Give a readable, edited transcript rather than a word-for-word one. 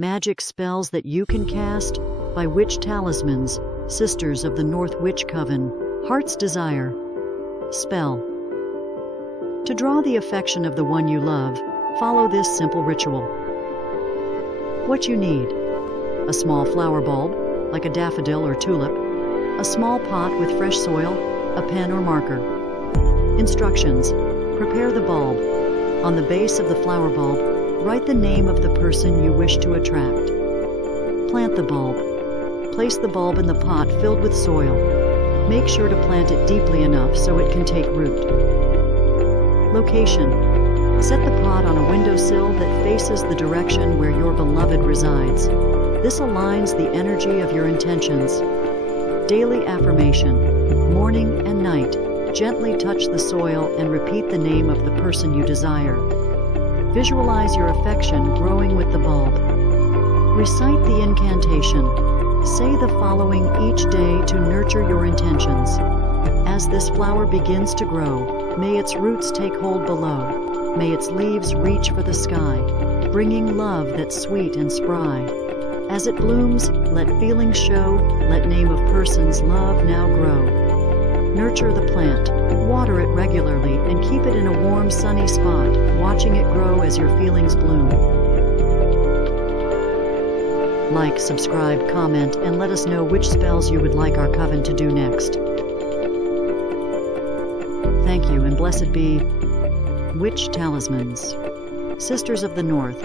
Magic spells that you can cast by Witchtalismans, Sisters of the North Witch Coven. Heart's Desire. Spell. To draw the affection of the one you love, follow this simple ritual. What you need: a small flower bulb, like a daffodil or tulip, a small pot with fresh soil, a pen or marker. Instructions: prepare the bulb. On the base of the flower bulb, write the name of the person you wish to attract. Plant the bulb. Place the bulb in the pot filled with soil. Make sure to plant it deeply enough so it can take root. Location: set the pot on a windowsill that faces the direction where your beloved resides. This aligns the energy of your intentions. Daily affirmation: morning and night, gently touch the soil and repeat the name of the person you desire. Visualize your affection growing with the bulb. Recite the incantation. Say the following each day to nurture your intentions. As this flower begins to grow, may its roots take hold below. May its leaves reach for the sky, bringing love that's sweet and spry. As it blooms, let feelings show, let name of person's love now grow. Nurture the plant, water it regularly, and keep it in a warm, sunny spot, watching it grow as your feelings bloom. Like, subscribe, comment, and let us know which spells you would like our coven to do next. Thank you, and blessed be Witchtalismans, Sisters of the North.